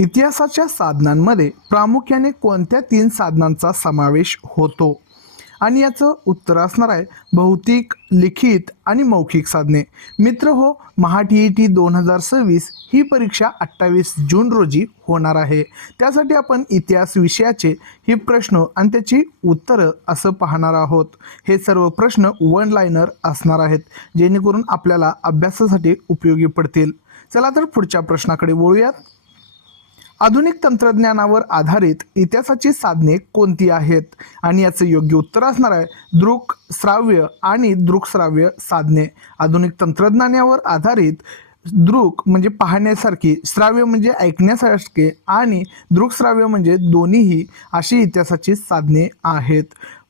इतिहासाच्या साधनांमध्ये प्रामुख्याने कोणत्या 3 साधनांचा समावेश होतो? आणि याचं उत्तर असणार आहे भौतिक, लिखित आणि मौखिक साधने. मित्र हो, महा-टी-ई-टी 2026 ही परीक्षा 28 जून रोजी होणार आहे. त्यासाठी आपण इतिहास विषयाचे हे प्रश्न आणि त्याची उत्तरं असं पाहणार आहोत. हे सर्व प्रश्न वन लाईनर असणार आहेत, जेणेकरून आपल्याला अभ्यासासाठी उपयोगी पडतील. चला तर पुढच्या प्रश्नाकडे वळूयात. आधुनिक तंत्रज्ञानावर आधारित इतिहासाची साधने कोणती आहेत? आणि याचं योग्य उत्तर असणार आहे दृक श्राव्य आणि दृकश्राव्य साधने. आधुनिक तंत्रज्ञानावर आधारित दृक म्हणजे पाहण्यासारखी, श्राव्य म्हणजे ऐकण्यासारखे आणि दृकश्राव्य म्हणजे दोन्हीही अशी इतिहासाची साधने आहेत.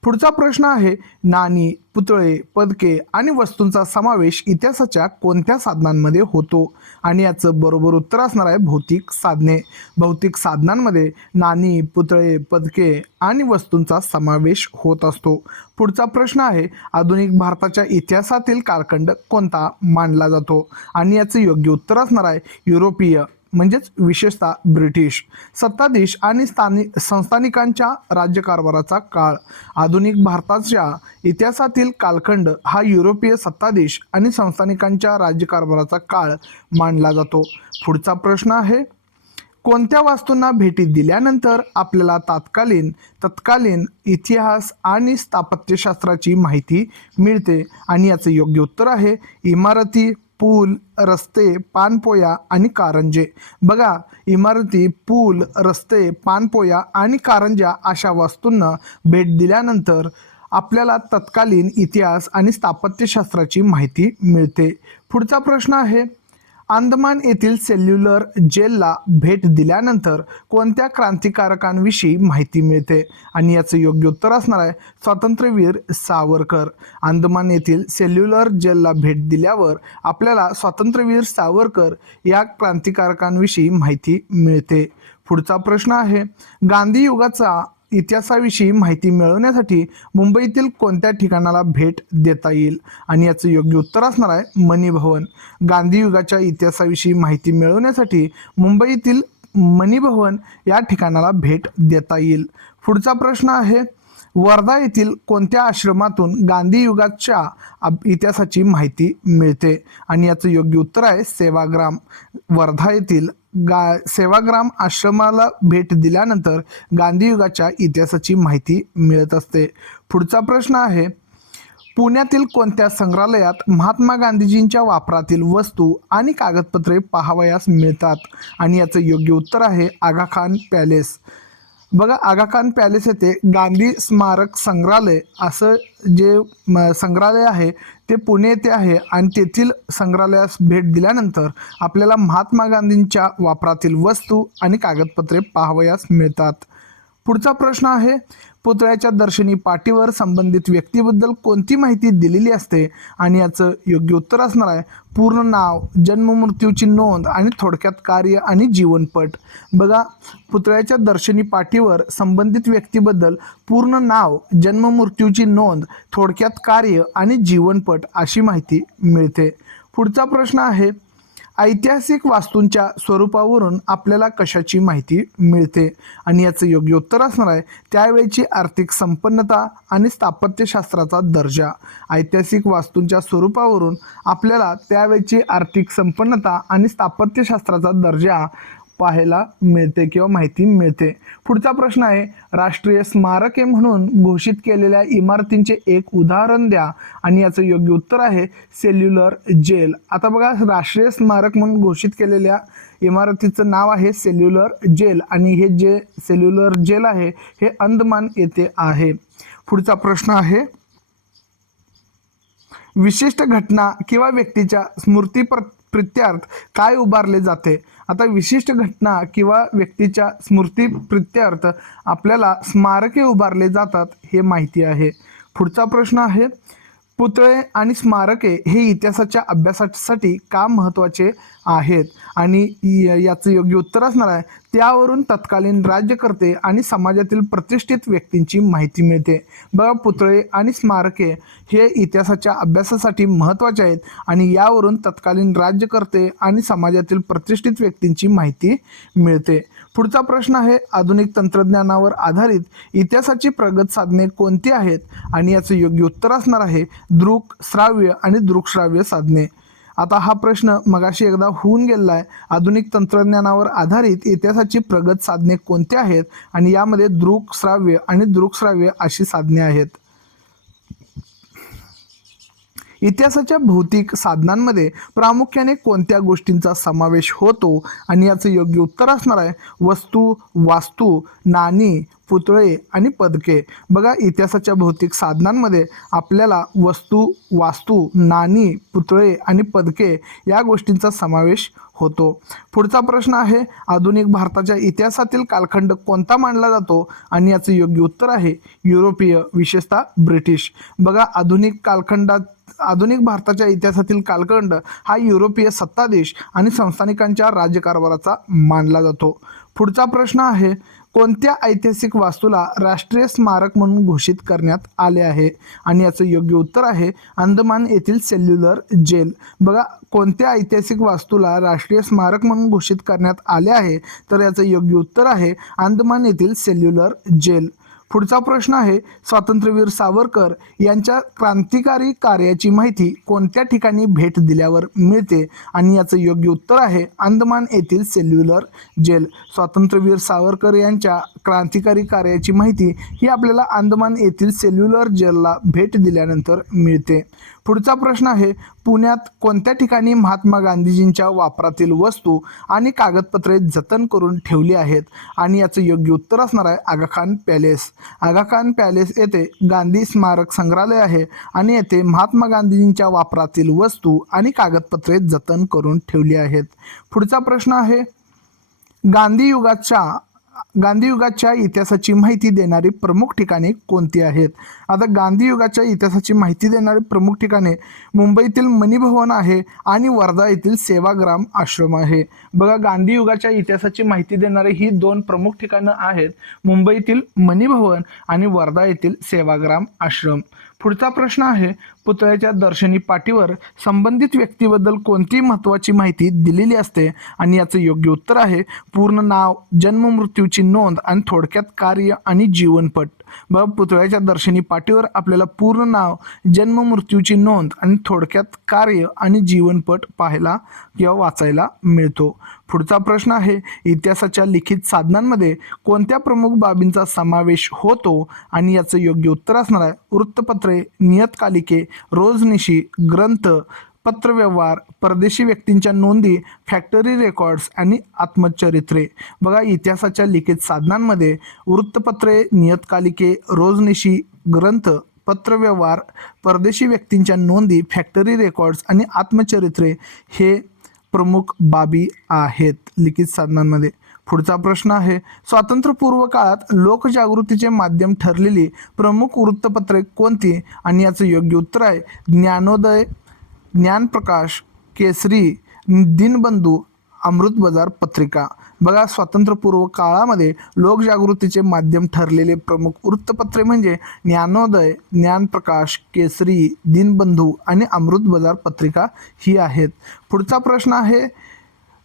पुढचा प्रश्न आहे नाणी, पुतळे, पदके आणि वस्तूंचा समावेश इतिहासाच्या कोणत्या साधनांमध्ये होतो? आणि याचं बरोबर उत्तर असणार आहे भौतिक साधने. भौतिक साधनांमध्ये नाणी, पुतळे, पदके आणि वस्तूंचा समावेश होत असतो. पुढचा प्रश्न आहे आधुनिक भारताच्या इतिहासातील कालखंड कोणता मानला जातो? आणि याचं योग्य उत्तर असणार आहे युरोपीय म्हणजेच विशेषतः ब्रिटिश सत्ताधीश आणि संस्थानिकांच्या राज्यकारभाराचा काळ. आधुनिक भारताच्या इतिहासातील कालखंड हा युरोपीय सत्ताधीश आणि संस्थानिकांच्या राज्यकारभाराचा काळ मानला जातो. पुढचा प्रश्न आहे कोणत्या वास्तूंना भेटी दिल्यानंतर आपल्याला तत्कालीन इतिहास आणि स्थापत्यशास्त्राची माहिती मिळते? आणि याचं योग्य उत्तर आहे इमारती, पूल, रस्ते, पाणपोया आणि कारंजे. बघा, इमारती, पूल, रस्ते, पाणपोया आणि कारंजा अशा वास्तूंना भेट दिल्यानंतर आपल्याला तत्कालीन इतिहास आणि स्थापत्यशास्त्राची माहिती मिळते. पुढचा प्रश्न आहे अंदमान येथील सेल्युलर जेलला भेट दिल्यानंतर कोणत्या क्रांतिकारकांविषयी माहिती मिळते? आणि याचं योग्य उत्तर असणार आहे स्वातंत्र्यवीर सावरकर. अंदमान येथील सेल्युलर जेलला भेट दिल्यावर आपल्याला स्वातंत्र्यवीर सावरकर या क्रांतिकारकांविषयी माहिती मिळते. पुढचा प्रश्न आहे गांधी युगाचा इतिहासाविषयी माहिती मिळवण्यासाठी मुंबईतील कोणत्या ठिकाणाला भेट देता येईल? आणि याचं योग्य उत्तर असणार आहे मनी भवन. गांधी युगाच्या इतिहासाविषयी माहिती मिळवण्यासाठी मुंबईतील मनी भवन या ठिकाणाला भेट देता येईल. पुढचा प्रश्न आहे वर्धा येथील कोणत्या आश्रमातून गांधी युगाच्या इतिहासाची माहिती मिळते? आणि याचं योग्य उत्तर आहे सेवाग्राम. वर्धा येथील सेवाग्राम आश्रमाला भेट दिल्यानंतर गांधी युगाच्या इतिहासाची माहिती मिळत असते. पुढचा प्रश्न आहे पुण्यातील कोणत्या संग्रहालयात महात्मा गांधीजींच्या वापरातील वस्तू आणि कागदपत्रे पाहावयास मिळतात? आणि याचं योग्य उत्तर आहे आगा खान पॅलेस. बघा, आगा खान पॅलेस येथे गांधी स्मारक संग्रहालय असं जे संग्रहालय आहे ते पुणे येथे आहे आणि तेथील संग्रहालयास भेट दिल्यानंतर आपल्याला महात्मा गांधींच्या वापरातील वस्तू आणि कागदपत्रे पाहावयास मिळतात. पुढचा प्रश्न आहे पुतळ्याच्या दर्शनी पाटीवर संबंधित व्यक्तीबद्दल कोणती माहिती दिलेली असते? आणि याचं योग्य उत्तर असणार आहे पूर्ण नाव, जन्म मृत्यूची नोंद आणि थोडक्यात कार्य आणि जीवनपट. बघा, पुतळ्याच्या दर्शनी पाटीवर संबंधित व्यक्तीबद्दल पूर्ण नाव, जन्म मृत्यूची नोंद, थोडक्यात कार्य आणि जीवनपट अशी माहिती मिळते. पुढचा प्रश्न आहे ऐतिहासिक वास्तूंच्या स्वरूपावरून आपल्याला कशाची माहिती मिळते? आणि याचं योग्य उत्तर असणार आहे त्यावेळची आर्थिक संपन्नता आणि स्थापत्यशास्त्राचा दर्जा. ऐतिहासिक वास्तूंच्या स्वरूपावरून आपल्याला त्यावेळची आर्थिक संपन्नता आणि स्थापत्यशास्त्राचा दर्जा पाहायला मिळते किंवा माहिती मिळते. पुढचा प्रश्न आहे राष्ट्रीय स्मारके म्हणून घोषित केलेल्या इमारतींचे एक उदाहरण द्या. आणि याचं योग्य उत्तर आहे सेल्युलर जेल. आता बघा, राष्ट्रीय स्मारक म्हणून घोषित केलेल्या इमारतीचं नाव आहे सेल्युलर जेल आणि हे जे सेल्युलर जेल आहे हे अंदमान येथे आहे. पुढचा प्रश्न आहे विशिष्ट घटना किंवा व्यक्तीच्या स्मृतीप्रित्यर्थ काय उभारले जाते? आता विशिष्ट घटना किंवा व्यक्तीच्या स्मृतीप्रित्यर्थ आपल्याला स्मारके उभारले जातात हे माहिती आहे. पुढचा प्रश्न आहे पुतळे आणि स्मारके हे इतिहासाच्या अभ्यासासाठी का महत्त्वाचे आहेत? आणि याचं योग्य उत्तर असणार आहे त्यावरून तत्कालीन राज्यकर्ते आणि समाजातील प्रतिष्ठित व्यक्तींची माहिती मिळते. बघा, पुतळे आणि स्मारके हे इतिहासाच्या अभ्यासासाठी महत्त्वाचे आहेत आणि यावरून तत्कालीन राज्यकर्ते आणि समाजातील प्रतिष्ठित व्यक्तींची माहिती मिळते. पुढचा प्रश्न आहे, आधुनिक तंत्रज्ञानावर आधारित इतिहासाची प्रगत साधने कोणती आहेत? आणि याचं योग्य उत्तर असणार आहे दृक श्राव्य आणि दृकश्राव्य साधने. आता हा प्रश्न मगाशी एकदा होऊन गेलेला आहे. आधुनिक तंत्रज्ञानावर आधारित इतिहासाची प्रगत साधने कोणती आहेत? आणि यामध्ये दृक श्राव्य आणि दृकश्राव्य अशी साधने आहेत. इतिहासाच्या भौतिक साधनांमध्ये प्रामुख्याने कोणत्या गोष्टींचा समावेश होतो? आणि याचं योग्य उत्तर असणार आहे वस्तू, वास्तू, नाणी, पुतळे आणि पदके. बघा, इतिहासाच्या भौतिक साधनांमध्ये आपल्याला वस्तू, वास्तू, नाणी, पुतळे आणि पदके या गोष्टींचा समावेश होतो. पुढचा प्रश्न आहे, आधुनिक भारताच्या इतिहासातील कालखंड कोणता मानला जातो? आणि याचं योग्य उत्तर आहे युरोपीय, विशेषतः ब्रिटिश. बघा, आधुनिक भारताच्या इतिहासातील कालखंड हा युरोपीय सत्ताधीश आणि संस्थानिकांच्या राज्यकारभाराचा मानला जातो. पुढचा प्रश्न आहे, कोणत्या ऐतिहासिक वास्तूला राष्ट्रीय स्मारक म्हणून घोषित करण्यात आले आहे? आणि याचं योग्य उत्तर आहे अंदमान येथील सेल्युलर जेल. बघा, कोणत्या ऐतिहासिक वास्तूला राष्ट्रीय स्मारक म्हणून घोषित करण्यात आले आहे? तर याचं योग्य उत्तर आहे अंदमान येथील सेल्युलर जेल. पुढचा प्रश्न आहे, स्वातंत्र्यवीर सावरकर यांच्या क्रांतिकारी कार्याची माहिती कोणत्या ठिकाणी भेट दिल्यावर मिळते? आणि याचं योग्य उत्तर आहे अंदमान येथील सेल्युलर जेल. स्वातंत्र्यवीर सावरकर यांच्या क्रांतिकारी कार्याची माहिती ही आपल्याला अंदमान येथील सेल्युलर जेलला भेट दिल्यानंतर मिळते. पुढचा प्रश्न आहे, पुण्यात कोणत्या ठिकाणी महात्मा गांधीजींच्या वापरातील वस्तू आणि कागदपत्रे जतन करून ठेवली आहेत? आणि याचं योग्य उत्तर असणार आहे आगा खान पॅलेस. आगा खान पॅलेस येथे गांधी स्मारक संग्रहालय आहे आणि येथे महात्मा गांधीजींच्या वापरातील वस्तू आणि कागदपत्रे जतन करून ठेवली आहेत. पुढचा प्रश्न आहे, गांधी युगाच्या इतिहासाची माहिती देणारी प्रमुख ठिकाणे कोणती आहेत? आता गांधी युगाच्या इतिहासाची माहिती देणारी प्रमुख ठिकाणे मुंबईतील मणिभवन आहे आणि वर्धा येथील सेवाग्राम आश्रम आहे. बघा, गांधी युगाच्या इतिहासाची माहिती देणारी ही दोन प्रमुख ठिकाणं आहेत, मुंबईतील मणिभवन आणि वर्धा येथील सेवाग्राम आश्रम. पुढचा प्रश्न आहे, पुतळ्याच्या दर्शनी पाटीवर संबंधित व्यक्तीबद्दल कोणती महत्त्वाची माहिती दिलेली असते? आणि याचं योग्य उत्तर आहे पूर्ण नाव, जन्म मृत्यूची नोंद आणि थोडक्यात कार्य आणि जीवनपट. बघा, पुतळ्याच्या दर्शनी पाटीवर आपल्याला पूर्ण नाव, जन्म मृत्यूची नोंद आणि थोडक्यात कार्य आणि जीवनपट पाहायला किंवा वाचायला मिळतो. पुढचा प्रश्न आहे, इतिहासाच्या लिखित साधनांमध्ये कोणत्या प्रमुख बाबींचा समावेश होतो? आणि याचं योग्य उत्तर असणार आहे वृत्तपत्रे, नियतकालिके, रोजनिशी, ग्रंथ, पत्रव्यवहार, परदेशी व्यक्तींच्या नोंदी, फॅक्टरी रेकॉर्ड्स आणि आत्मचरित्रे. बघा, इतिहासाच्या लिखित साधनांमध्ये वृत्तपत्रे, नियतकालिके, रोजनिशी, ग्रंथ, पत्रव्यवहार, परदेशी व्यक्तींच्या नोंदी, फॅक्टरी रेकॉर्ड्स आणि आत्मचरित्रे हे प्रमुख बाबी आहेत लिखित साधनांमध्ये. पुढचा प्रश्न आहे, स्वातंत्र्यपूर्व काळात लोकजागृतीचे माध्यम ठरलेली प्रमुख वृत्तपत्रे कोणती? आणि याचं योग्य उत्तर आहे ज्ञानोदय, ज्ञानप्रकाश, केसरी, दिनबंधू, अमृतबाजार पत्रिका. बघा, स्वातंत्र्यपूर्व काळामध्ये लोकजागृतीचे माध्यम ठरलेले प्रमुख वृत्तपत्रे म्हणजे ज्ञानोदय, ज्ञानप्रकाश, केसरी, दिनबंधू आणि अमृतबाजार पत्रिका ही आहेत. पुढचा प्रश्न आहे,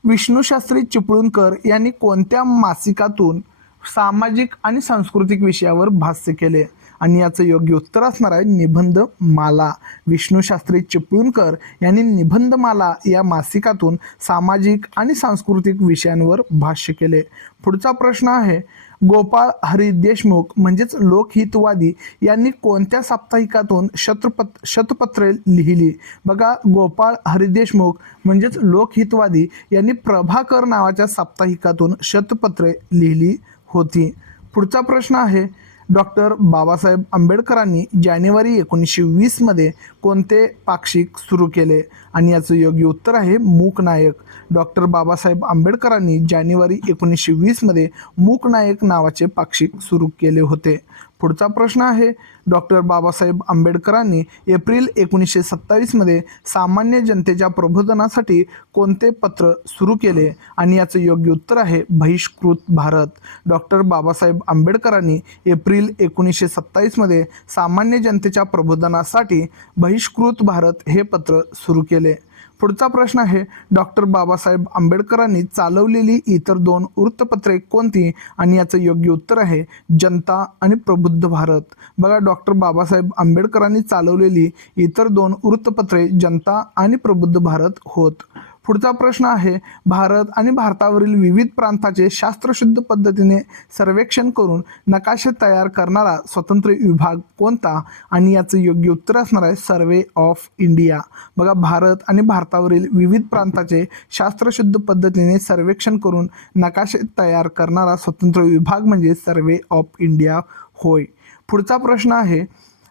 विष्णूशास्त्री चिपळूणकर यांनी कोणत्या मासिकातून सामाजिक आणि सांस्कृतिक विषयावर भाष्य केले? आणि याचं योग्य उत्तर असणार आहे निबंधमाला. विष्णूशास्त्री चिपळूणकर यांनी निबंधमाला या मासिकातून सामाजिक आणि सांस्कृतिक विषयांवर भाष्य केले. पुढचा प्रश्न आहे, गोपाळ हरी देशमुख म्हणजेच लोकहितवादी यांनी कोणत्या साप्ताहिकातून शतपत्रे लिहिली? बघा, गोपाळ हरी देशमुख म्हणजेच लोकहितवादी यांनी प्रभाकर नावाच्या साप्ताहिकातून शतपत्रे लिहिली होती. पुढचा प्रश्न आहे, डॉक्टर बाबासाहेब आंबेडकरांनी जानेवारी 1920 मध्ये कोणते पाक्षिक सुरू केले? आणि याचं योग्य उत्तर आहे मूकनायक. डॉक्टर बाबासाहेब आंबेडकरांनी जानेवारी 1920 मध्ये मूकनायक नावाचे पाक्षिक सुरू केले होते. पुढचा प्रश्न आहे, डॉक्टर बाबासाहेब आंबेडकरांनी एप्रिल 1927 मध्ये सामान्य जनतेच्या प्रबोधनासाठी कोणते पत्र सुरू केले? आणि याचं योग्य उत्तर आहे बहिष्कृत भारत. डॉक्टर बाबासाहेब आंबेडकरांनी एप्रिल 1927 मध्ये सामान्य जनतेच्या प्रबोधनासाठी बहिष्कृत भारत हे पत्र सुरू केले. पुढचा प्रश्न आहे, डॉक्टर बाबासाहेब आंबेडकरांनी चालवलेली इतर 2 वृत्तपत्रे कोणती? आणि याचं योग्य उत्तर आहे जनता आणि प्रबुद्ध भारत. बघा, डॉक्टर बाबासाहेब आंबेडकरांनी चालवलेली इतर 2 वृत्तपत्रे जनता आणि प्रबुद्ध भारत होत. पुढचा प्रश्न आहे, भारत आणि भारतावरील विविध प्रांताचे शास्त्रशुद्ध पद्धतीने सर्वेक्षण करून नकाशे तयार करणारा स्वतंत्र विभाग कोणता? आणि याचं योग्य उत्तर असणार आहे सर्वे ऑफ इंडिया. बघा, भारत आणि भारतावरील विविध प्रांताचे शास्त्रशुद्ध पद्धतीने सर्वेक्षण करून नकाशे तयार करणारा स्वतंत्र विभाग म्हणजे सर्वे ऑफ इंडिया होय. पुढचा प्रश्न आहे,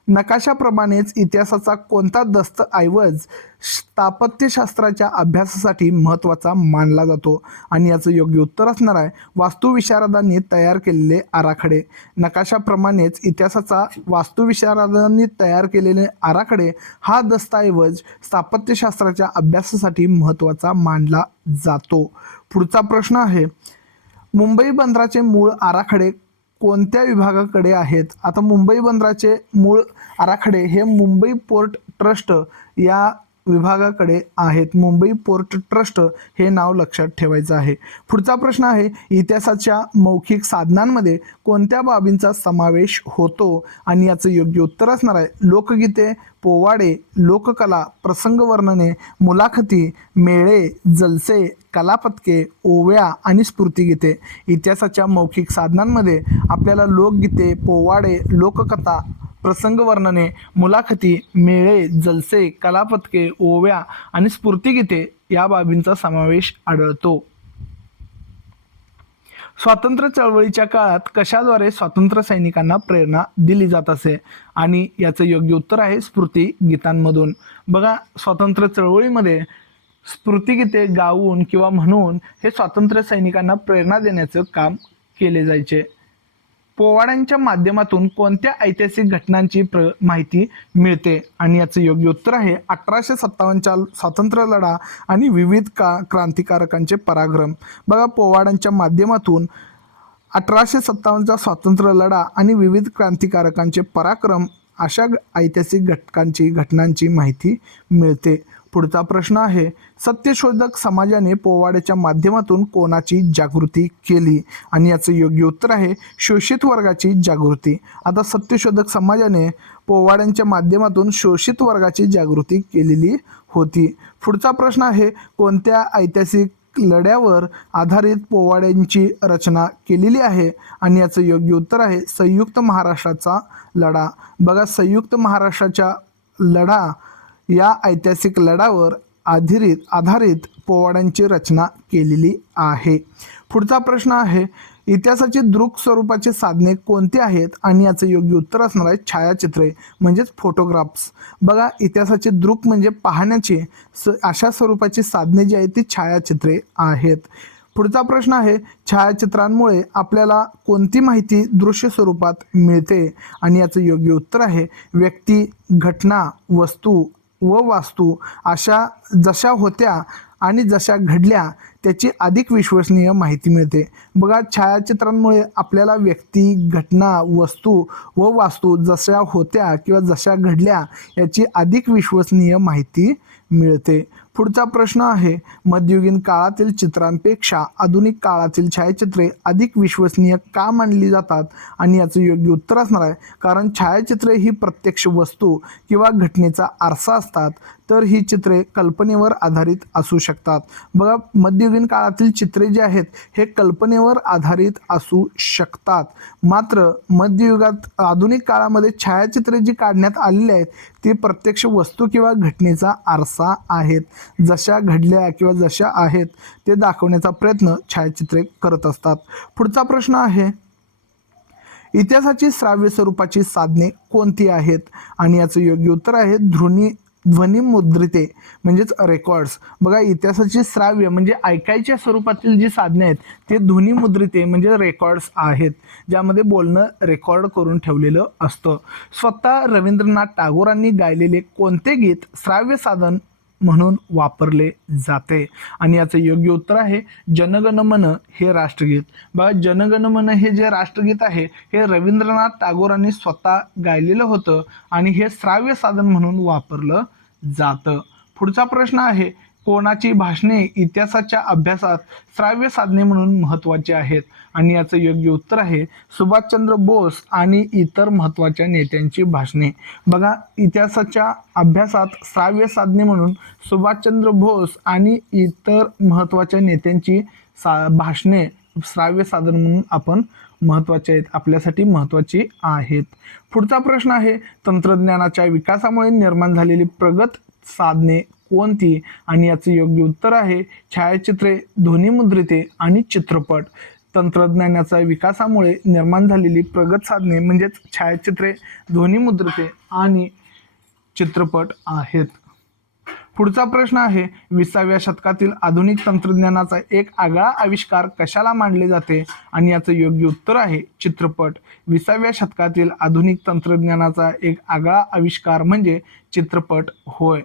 नकाशाप्रमाणेच इतिहासाचा कोणता दस्तऐवज स्थापत्यशास्त्राच्या अभ्यासासाठी महत्त्वाचा मानला जातो? आणि याचं योग्य उत्तर असणार आहे वास्तुविशारदांनी तयार केलेले आराखडे. नकाशाप्रमाणेच इतिहासाचा वास्तुविशारदांनी तयार केलेले आराखडे हा दस्तऐवज स्थापत्यशास्त्राच्या अभ्यासासाठी महत्त्वाचा मानला जातो. पुढचा प्रश्न आहे, मुंबई बंदराचे मूळ आराखडे कोणत्या विभागाकडे आहेत? आता मुंबई बंदराचे मूळ आराखडे हे मुंबई पोर्ट ट्रस्ट या विभागाकडे आहेत. मुंबई पोर्ट ट्रस्ट हे नाव लक्षात ठेवायचं आहे. पुढचा प्रश्न आहे, इतिहासाच्या मौखिक साधनांमध्ये कोणत्या बाबींचा समावेश होतो? आणि याचं योग्य उत्तर असणार आहे लोकगीते, पोवाडे, लोककला, प्रसंग वर्णने, मुलाखती, मेळे, जलसे, कलापथके, ओव्या आणि स्फूर्तिगीते. इतिहासाच्या मौखिक साधनांमध्ये आपल्याला लोकगीते, पोवाडे, लोककथा, प्रसंग वर्णने, मुलाखती, मेळे, जलसे, कलापथके, ओव्या आणि स्फूर्तिगीते या बाबींचा समावेश आढळतो. स्वातंत्र्य चळवळीच्या काळात कशाद्वारे स्वातंत्र्य सैनिकांना प्रेरणा दिली जात असे? आणि याचं योग्य उत्तर आहे स्फूर्तिगीतांमधून. बघा, स्वातंत्र्य चळवळीमध्ये स्फूर्तिगीते गाऊन किंवा म्हणून हे स्वातंत्र्य सैनिकांना प्रेरणा देण्याचं काम केले जायचे. पोवाड्यांच्या माध्यमातून कोणत्या ऐतिहासिक घटनांची माहिती मिळते? आणि याचं योग्य उत्तर आहे 1857च्या स्वातंत्र्य लढा आणि विविध क्रांतिकारकांचे पराक्रम. बघा, पोवाड्यांच्या माध्यमातून 1857चा स्वातंत्र्य लढा आणि विविध क्रांतिकारकांचे पराक्रम अशा ऐतिहासिक घटनांची माहिती मिळते. पुढचा प्रश्न आहे, सत्यशोधक समाजाने पोवाड्याच्या माध्यमातून कोणाची जागृती केली? आणि याचं योग्य उत्तर आहे शोषित वर्गाची जागृती. आता सत्यशोधक समाजाने पोवाड्यांच्या माध्यमातून शोषित वर्गाची जागृती केलेली होती. पुढचा प्रश्न आहे, कोणत्या ऐतिहासिक लढ्यावर आधारित पोवाड्यांची रचना केलेली आहे? आणि याचं योग्य उत्तर आहे संयुक्त महाराष्ट्राचा लढा. बघा, संयुक्त महाराष्ट्राचा लढा या ऐतिहासिक लढ्यावर आधारित पोवाड्यांची रचना केलेली आहे. पुढचा प्रश्न आहे, इतिहासाची दृक स्वरूपाची साधने कोणती आहेत? आणि याचं योग्य उत्तर असणार आहे छायाचित्रे म्हणजेच फोटोग्राफ्स. बघा, इतिहासाची दृक म्हणजे पाहण्याची अशा स्वरूपाची साधने जी आहेत ती छायाचित्रे आहेत. पुढचा प्रश्न आहे, छायाचित्रांमुळे आपल्याला कोणती माहिती दृश्य स्वरूपात मिळते? आणि याचं योग्य उत्तर आहे व्यक्ती, घटना, वस्तू व वास्तू अशा जशा होत्या आणि जशा घडल्या त्याची अधिक विश्वसनीय माहिती मिळते. बघा, छायाचित्रांमुळे आपल्याला व्यक्ती, घटना, वस्तू व वास्तू जशा होत्या किंवा जशा घडल्या याची अधिक विश्वसनीय माहिती मिळते. पुढचा प्रश्न आहे, मध्ययुगीन काळातील चित्रांपेक्षा आधुनिक काळातील छायाचित्रे अधिक विश्वसनीय का मानली जातात? आणि याचं योग्य उत्तर असणार आहे कारण छायाचित्रे ही प्रत्यक्ष वस्तू किंवा घटनेचा आरसा असतात, तर ही चित्रे कल्पनेवर आधारित असू शकतात. बघा, मध्ययुगीन काळातील चित्रे जी आहेत हे कल्पनेवर आधारित असू शकतात. मात्र मध्ययुगात आधुनिक काळामध्ये छायाचित्रे जी काढण्यात आलेली आहेत ती प्रत्यक्ष वस्तू किंवा घटनेचा आरसा आहेत. जशा घडल्या किंवा जशा आहेत ते दाखवण्याचा प्रयत्न छायाचित्रे करत असतात. पुढचा प्रश्न आहे, इतिहासाची श्राव्य स्वरूपाची साधने कोणती आहेत? आणि याचं योग्य उत्तर आहे ध्वनी ध्वनिमुद्रिते म्हणजेच रेकॉर्ड्स. बघा, इतिहासाची श्राव्य म्हणजे ऐकायच्या स्वरूपातील जी साधने आहेत ते ध्वनिमुद्रिते म्हणजे रेकॉर्ड्स आहेत, ज्यामध्ये बोलणं रेकॉर्ड करून ठेवलेलं असतं. स्वतः रवींद्रनाथ टागोरांनी गायलेले कोणते गीत श्राव्य साधन म्हणून वापरले जाते? आणि याचं योग्य उत्तर आहे जनगण मन हे राष्ट्रगीत. बघा, जनगण मन हे जे राष्ट्रगीत आहे हे रवींद्रनाथ टागोरांनी स्वतः गायलेलं होतं आणि हे श्राव्य साधन म्हणून वापरलं जातं. पुढचा प्रश्न आहे, कोणाची भाषणे इतिहासाच्या अभ्यासात श्राव्य साधने म्हणून महत्त्वाची आहेत? आणि याचं योग्य उत्तर आहे सुभाषचंद्र बोस आणि इतर महत्त्वाच्या नेत्यांची भाषणे. बघा, इतिहासाच्या अभ्यासात श्राव्य साधने म्हणून सुभाषचंद्र बोस आणि इतर महत्त्वाच्या नेत्यांची भाषणे श्राव्य साधन म्हणून आपण महत्त्वाचे आहेत, आपल्यासाठी महत्त्वाची आहेत. पुढचा प्रश्न आहे, तंत्रज्ञानाच्या विकासामुळे निर्माण झालेली प्रगत साधने कोणती? आणि याचं योग्य उत्तर आहे छायाचित्रे, ध्वनिमुद्रिते आणि चित्रपट. तंत्रज्ञानाच्या विकासामुळे निर्माण झालेली प्रगत साधने म्हणजेच छायाचित्रे, ध्वनिमुद्रिते आणि चित्रपट आहेत. पुढचा प्रश्न आहे, 20व्या शतकातील आधुनिक तंत्रज्ञानाचा एक आगळा आविष्कार कशाला मानले जाते? आणि याचं योग्य उत्तर आहे चित्रपट. 20व्या शतकातील आधुनिक तंत्रज्ञानाचा एक आगळा आविष्कार म्हणजे चित्रपट होय.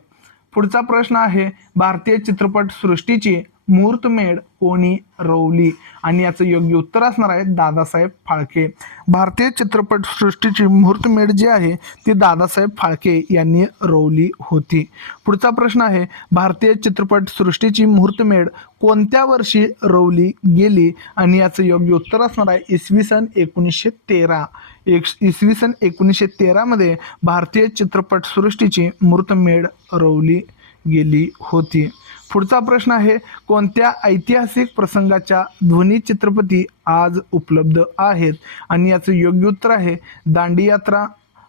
पुढचा प्रश्न आहे, भारतीय चित्रपट सृष्टीची मुहूर्तमेढ कोणी रोवली? आणि याचं योग्य उत्तर असणार आहे दादासाहेब फाळके. भारतीय चित्रपट सृष्टीची मुहूर्तमेढ जी आहे ती दादासाहेब फाळके यांनी रोवली होती. पुढचा प्रश्न आहे, भारतीय चित्रपट सृष्टीची मुहूर्तमेढ कोणत्या वर्षी रोवली गेली? आणि याचं योग्य उत्तर असणार आहे इसवी सन 1913. इसवी सन 1913 मध्ये भारतीय चित्रपट सृष्टीची मुहूर्तमेढ रोवली गेली होती. पुढचा प्रश्न आहे, कोणत्या ऐतिहासिक प्रसंगाच्या ध्वनिचित्रपटी आज उपलब्ध आहेत? आणि याचं योग्य उत्तर आहे दांडी यात्रा,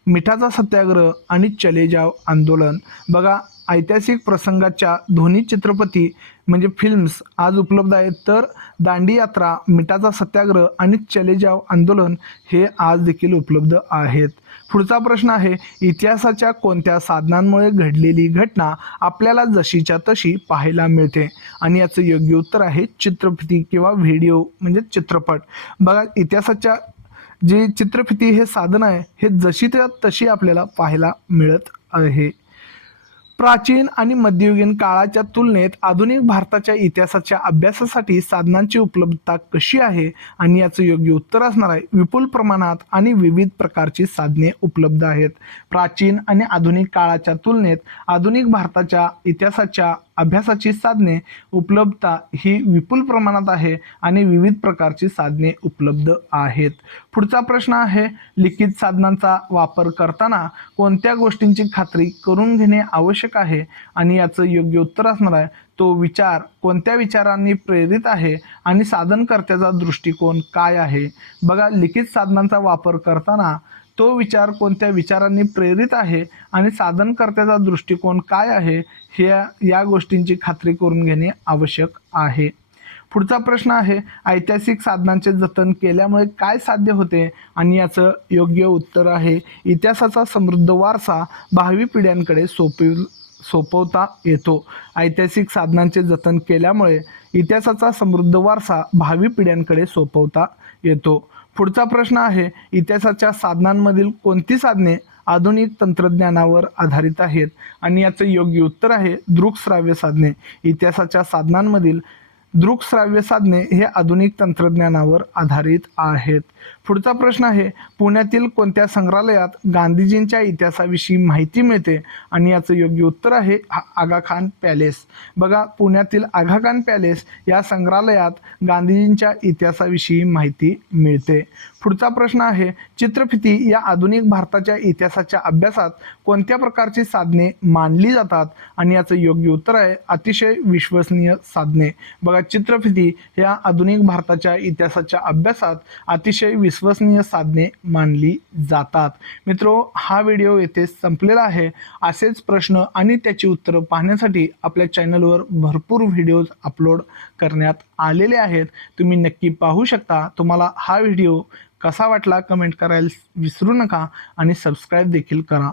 मिठाचा सत्याग्रह आणि चले जाव आंदोलन. बघा, ऐतिहासिक प्रसंगाच्या ध्वनिचित्रपटी म्हणजे फिल्म्स आज उपलब्ध आहेत, तर दांडी यात्रा, मिठाचा सत्याग्रह आणि चले जाव आंदोलन हे आज देखील उपलब्ध आहेत. पुढचा प्रश्न आहे, इतिहासाच्या कोणत्या साधनांमुळे घडलेली घटना आपल्याला जशीच्या तशी पाहायला मिळते? आणि याचं योग्य उत्तर आहे चित्रफिती किंवा व्हिडिओ म्हणजे चित्रपट. बघा, इतिहासाच्या जे चित्रफिती हे साधन आहे हे जशीच्या तशी आपल्याला पाहायला मिळत आहे. प्राचीन आणि मध्ययुगीन काळाच्या तुलनेत आधुनिक भारताच्या इतिहासाच्या अभ्यासासाठी साधनांची उपलब्धता कशी आहे? आणि याचं योग्य उत्तर असणार आहे विपुल प्रमाणात आणि विविध प्रकारची साधने उपलब्ध आहेत. प्राचीन आणि आधुनिक काळाच्या तुलनेत आधुनिक भारताच्या इतिहासाच्या अभ्यासाची साधने उपलब्धता ही विपुल प्रमाणात आहे आणि विविध प्रकारची साधने उपलब्ध आहेत. पुढचा प्रश्न आहे, लिखित साधनांचा वापर करताना कोणत्या गोष्टींची खात्री करून घेणे आवश्यक आहे? आणि याचं योग्य उत्तर असणार आहे तो विचार कोणत्या विचारांनी प्रेरित आहे आणि साधनकर्त्याचा दृष्टिकोन काय आहे. बघा, लिखित साधनांचा वापर करताना तो विचार कोणत्या विचारांनी प्रेरित आहे आणि साधनकर्त्याचा दृष्टिकोन काय आहे हे या गोष्टींची खात्री करून घेणे आवश्यक आहे. पुढचा प्रश्न आहे, ऐतिहासिक साधनांचे जतन केल्यामुळे काय साध्य होते? आणि याचं योग्य उत्तर आहे इतिहासाचा समृद्ध वारसा भावी पिढ्यांकडे सोपवता येतो. ऐतिहासिक साधनांचे जतन केल्यामुळे इतिहासाचा समृद्ध वारसा भावी पिढ्यांकडे सोपवता येतो. पुढचा प्रश्न आहे, इतिहासाच्या साधनांमधील कोणती साधने आधुनिक तंत्रज्ञानावर आधारित आहेत? आणि याचं योग्य उत्तर आहे दृकश्राव्य साधने. इतिहासाच्या साधनांमधील दृकश्राव्य साधने हे आधुनिक तंत्रज्ञानावर आधारित आहेत. पुढचा प्रश्न आहे, पुण्यातील कोणत्या संग्रहालयात गांधीजींच्या इतिहासाविषयी माहिती मिळते? आणि याचं योग्य उत्तर आहे आगाखान पॅलेस. बघा, पुण्यातील आगाखान पॅलेस या संग्रहालयात गांधीजींच्या इतिहासाविषयी माहिती मिळते. पुढचा प्रश्न आहे, चित्रफिती या आधुनिक भारताच्या इतिहासाच्या अभ्यासात कोणत्या प्रकारची साधने मानली जातात? आणि याचं योग्य उत्तर आहे अतिशय विश्वसनीय साधने. बघा, चित्रफिती या आधुनिक भारताच्या इतिहासाच्या अभ्यासात अतिशय विश्वसनीय साधने मानली जातात. मित्रो, हा व्हिडिओ येथे संपलेला आहे. असेच प्रश्न आणि त्याची उत्तरं पाहण्यासाठी आपल्या चॅनलवर भरपूर व्हिडिओज अपलोड करण्यात आलेले आहेत. तुम्ही नक्की पाहू शकता. तुम्हाला हा व्हिडिओ कसा वाटला कमेंट करायला विसरू नका आणि सबस्क्राईब देखील करा.